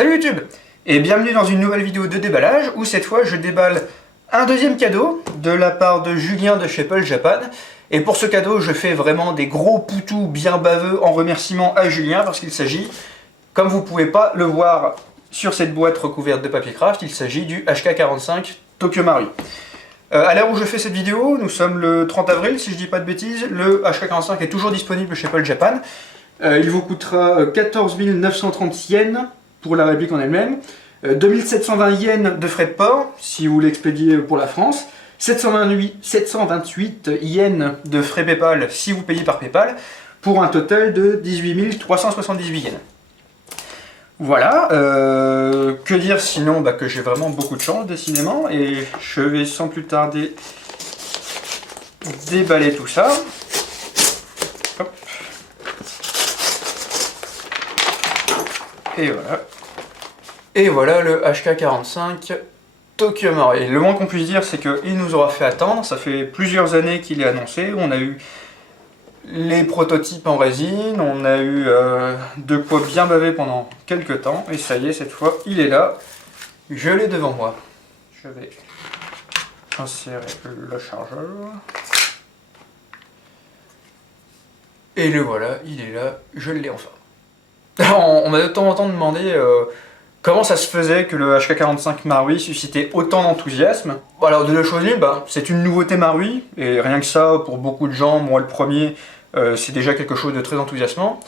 Salut YouTube et bienvenue dans une nouvelle vidéo de déballage où cette fois je déballe un deuxième cadeau de la part de Julien de chez Paul Japan. Et pour ce cadeau je fais vraiment des gros poutous bien baveux en remerciement à Julien parce qu'il s'agit, comme vous pouvez pas le voir sur cette boîte recouverte de papier craft, il s'agit du HK45 Tokyo Marui. À l'heure où je fais cette vidéo, nous sommes le 30 avril si je dis pas de bêtises, le HK45 est toujours disponible chez Paul Japan. Il vous coûtera 14 930 yens pour la réplique en elle-même, 2720 yens de frais de port si vous l'expédiez pour la France, 728 yens de frais PayPal si vous payez par PayPal, pour un total de 18 378 yens. Voilà, que dire sinon que j'ai vraiment beaucoup de chance décidément, et je vais sans plus tarder déballer tout ça. Hop. Et voilà. Et voilà le HK45 Tokyo Marui. Le moins qu'on puisse dire, c'est qu'il nous aura fait attendre. Ça fait plusieurs années qu'il est annoncé. On a eu les prototypes en résine, on a eu de quoi bien baver pendant quelques temps. Et ça y est, cette fois, il est là. Je l'ai devant moi. Je vais insérer le chargeur. Et le voilà, il est là. Je l'ai enfin. On m'a de temps en temps demandé comment ça se faisait que le HK45 Marui suscitait autant d'enthousiasme. Alors de la chose libre, c'est une nouveauté Marui, et rien que ça, pour beaucoup de gens, moi le premier, c'est déjà quelque chose de très enthousiasmant.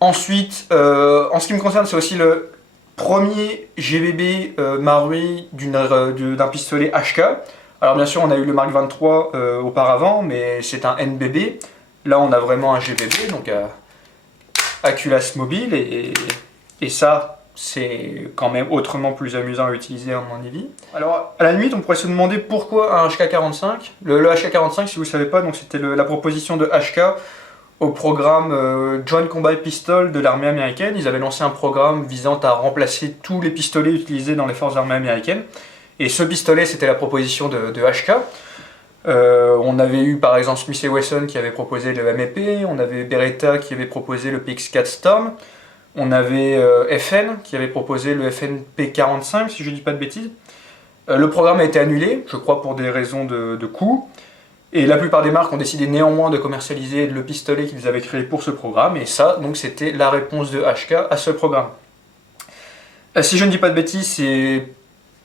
Ensuite, en ce qui me concerne, c'est aussi le premier GBB Marui d'un pistolet HK. Alors bien sûr, on a eu le Mark 23 auparavant, mais c'est un NBB. Là, on a vraiment un GBB, donc à culasse mobile, et ça, c'est quand même autrement plus amusant à utiliser à mon avis. Alors, à la limite, on pourrait se demander pourquoi un HK45. Le HK45, si vous ne savez pas, c'était la proposition de HK au programme Joint Combat Pistol de l'armée américaine. Ils avaient lancé un programme visant à remplacer tous les pistolets utilisés dans les forces armées américaines. Et ce pistolet, c'était la proposition de HK. On avait eu par exemple Smith & Wesson qui avait proposé le MEP, on avait Beretta qui avait proposé le PX4 Storm, on avait FN qui avait proposé le FNP45 si je ne dis pas de bêtises. Le programme a été annulé, je crois pour des raisons de coût, et la plupart des marques ont décidé néanmoins de commercialiser le pistolet qu'ils avaient créé pour ce programme, et ça donc c'était la réponse de HK à ce programme. Si je ne dis pas de bêtises, c'est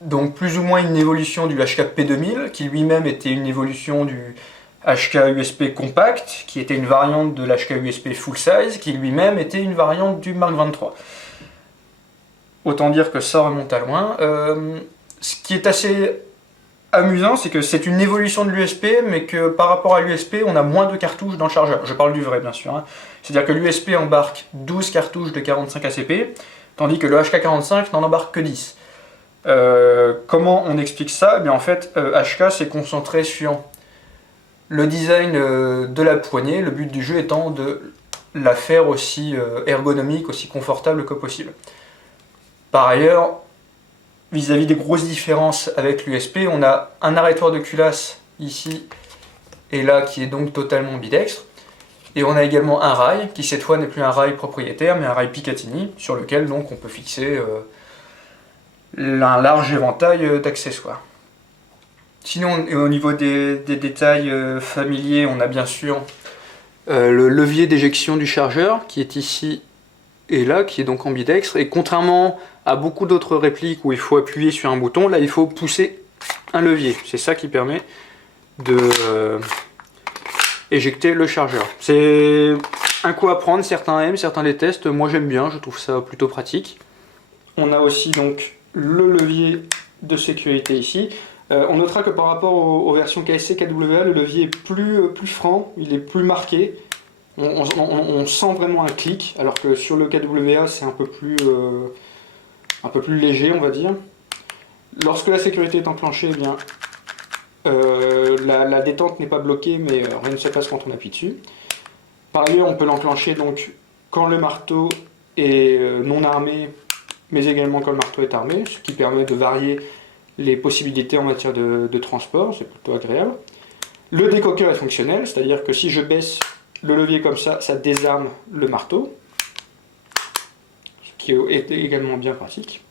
donc plus ou moins une évolution du HK P2000, qui lui-même était une évolution du HK USP Compact, qui était une variante de l'HK USP Full Size, qui lui-même était une variante du Mark 23. Autant dire que ça remonte à loin. Ce qui est assez amusant, c'est que c'est une évolution de l'USP, mais que par rapport à l'USP, on a moins de cartouches dans le chargeur. Je parle du vrai, bien sûr. C'est-à-dire que l'USP embarque 12 cartouches de 45 ACP, tandis que le HK45 n'en embarque que 10. Comment on explique ça? En fait, HK s'est concentré sur le design de la poignée, le but du jeu étant de la faire aussi ergonomique, aussi confortable que possible. Par ailleurs, vis-à-vis des grosses différences avec l'USP, on a un arrêtoir de culasse ici et là qui est donc totalement bidextre. Et on a également un rail qui cette fois n'est plus un rail propriétaire mais un rail Picatinny sur lequel donc on peut fixer un large éventail d'accessoires. Sinon, au niveau des détails familiers, on a bien sûr le levier d'éjection du chargeur qui est ici et là, qui est donc ambidextre. Et contrairement à beaucoup d'autres répliques où il faut appuyer sur un bouton, là il faut pousser un levier. C'est ça qui permet de éjecter le chargeur. C'est un coup à prendre, certains aiment, certains détestent. Moi j'aime bien, je trouve ça plutôt pratique. On a aussi donc le levier de sécurité ici. On notera que par rapport aux versions KSC, KWA, le levier est plus franc, il est plus marqué. On sent vraiment un clic, alors que sur le KWA c'est un peu plus léger, on va dire. Lorsque la sécurité est enclenchée, la détente n'est pas bloquée, mais rien ne se passe quand on appuie dessus. Par ailleurs, on peut l'enclencher donc quand le marteau est non armé, mais également quand le marteau est armé, ce qui permet de varier les possibilités en matière de transport, c'est plutôt agréable. Le décoqueur est fonctionnel, c'est-à-dire que si je baisse le levier comme ça, ça désarme le marteau, ce qui est également bien pratique.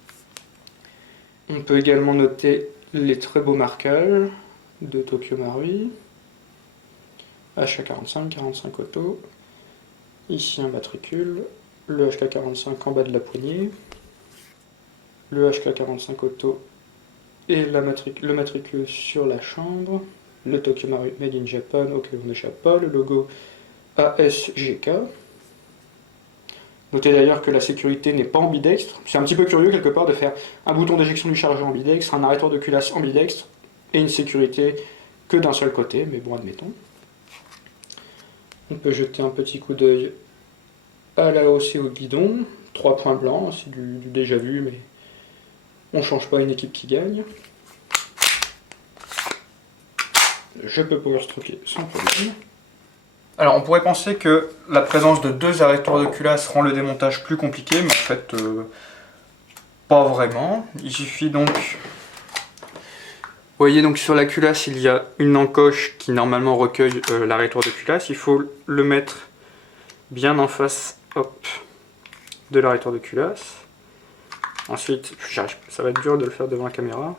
On peut également noter les très beaux marquages de Tokyo Marui, HK45, 45 auto, ici un matricule, le HK45 en bas de la poignée, le HK45 auto et le matricule sur la chambre, le Tokyo Marui Made in Japan au crayon d'échappe pas, le logo ASGK. Notez d'ailleurs que la sécurité n'est pas ambidextre. C'est un petit peu curieux quelque part de faire un bouton d'éjection du chargeur ambidextre, un arrêteur de culasse ambidextre et une sécurité que d'un seul côté, mais bon, admettons. On peut jeter un petit coup d'œil à la hausse et au guidon. 3 points blancs, c'est du déjà vu, mais on ne change pas une équipe qui gagne. Je peux power stroker sans problème. Alors on pourrait penser que la présence de 2 arrêteurs de culasse rend le démontage plus compliqué, mais en fait pas vraiment. Il suffit donc... Vous voyez donc sur la culasse il y a une encoche qui normalement recueille l'arrêteur de culasse. Il faut le mettre bien en face, hop, de l'arrêteur de culasse. Ensuite, ça va être dur de le faire devant la caméra.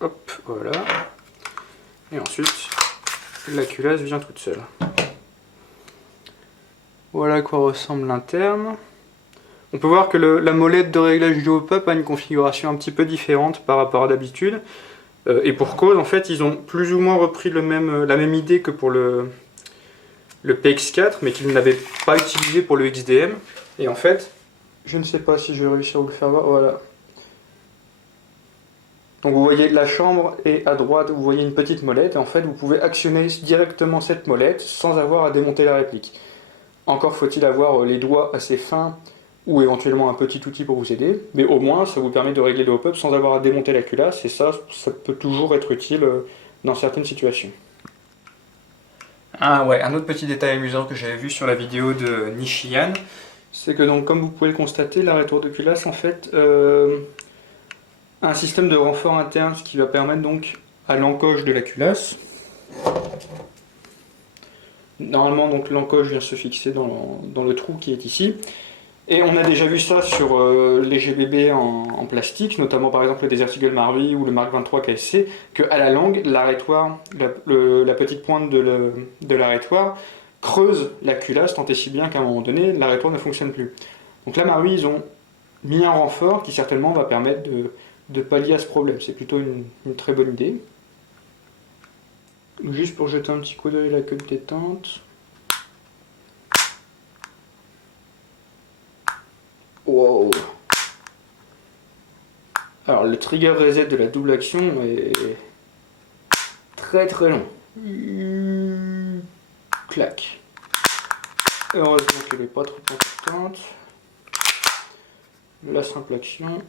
Hop, voilà. Et ensuite, la culasse vient toute seule. Voilà à quoi ressemble l'interne. On peut voir que la molette de réglage du hop-up a une configuration un petit peu différente par rapport à d'habitude. Et pour cause, en fait, ils ont plus ou moins repris la même idée que pour le PX4, mais qu'ils n'avaient pas utilisé pour le XDM. Et en fait, je ne sais pas si je vais réussir à vous le faire voir, voilà. Donc vous voyez la chambre et à droite vous voyez une petite molette et en fait vous pouvez actionner directement cette molette sans avoir à démonter la réplique. Encore faut-il avoir les doigts assez fins ou éventuellement un petit outil pour vous aider, mais au moins ça vous permet de régler le hop-up sans avoir à démonter la culasse et ça peut toujours être utile dans certaines situations. Ah ouais, un autre petit détail amusant que j'avais vu sur la vidéo de Nishiyan, c'est que donc comme vous pouvez le constater, l'arrêteur de culasse en fait un système de renfort interne, ce qui va permettre donc à l'encoche de la culasse. Normalement donc l'encoche vient se fixer dans le trou qui est ici. Et on a déjà vu ça sur les GBB en plastique, notamment par exemple le Desert Eagle Marui ou le Mark 23 KSC, qu'à la longue, l'arrêtoire, la petite pointe de l'arrêtoire creuse la culasse tant et si bien qu'à un moment donné, l'arrêtoire ne fonctionne plus. Donc là, Marui, ils ont mis un renfort qui certainement va permettre de pallier à ce problème. C'est plutôt une très bonne idée. Juste pour jeter un petit coup d'œil à la queue de détente. Wow. Alors le trigger reset de la double action est très très long. Clac. Heureusement qu'elle n'est pas trop importante. La simple action.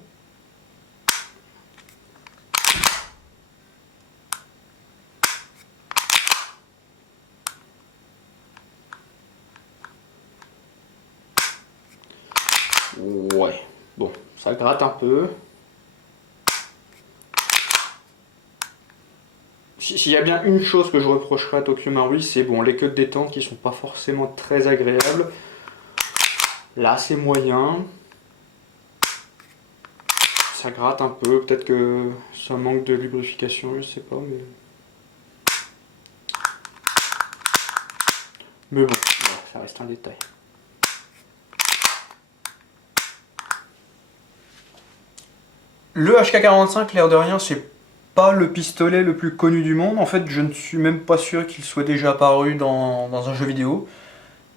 Ouais, bon, ça gratte un peu. S'il y a bien une chose que je reprocherais à Tokyo Marui, c'est bon, les queues de détente qui sont pas forcément très agréables. Là, c'est moyen. Ça gratte un peu, peut-être que ça manque de lubrification, je sais pas, mais... Mais bon, voilà, ça reste un détail. Le HK45, l'air de rien, c'est pas le pistolet le plus connu du monde. En fait, je ne suis même pas sûr qu'il soit déjà apparu dans un jeu vidéo.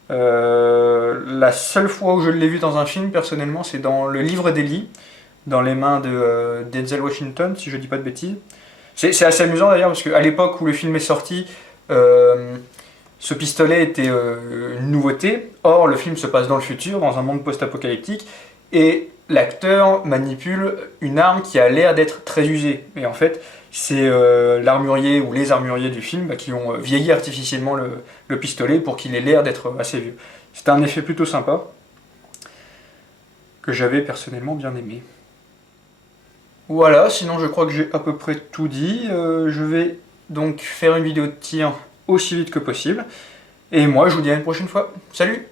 La seule fois où je l'ai vu dans un film, personnellement, c'est dans Le Livre d'Eli, dans les mains de Denzel Washington, si je dis pas de bêtises. C'est assez amusant d'ailleurs, parce qu'à l'époque où le film est sorti, ce pistolet était une nouveauté. Or, le film se passe dans le futur, dans un monde post-apocalyptique, et l'acteur manipule une arme qui a l'air d'être très usée. Et en fait, c'est l'armurier ou les armuriers du film qui ont vieilli artificiellement le pistolet pour qu'il ait l'air d'être assez vieux. C'était un effet plutôt sympa, que j'avais personnellement bien aimé. Voilà, sinon je crois que j'ai à peu près tout dit. Je vais donc faire une vidéo de tir aussi vite que possible. Et moi, je vous dis à une prochaine fois. Salut!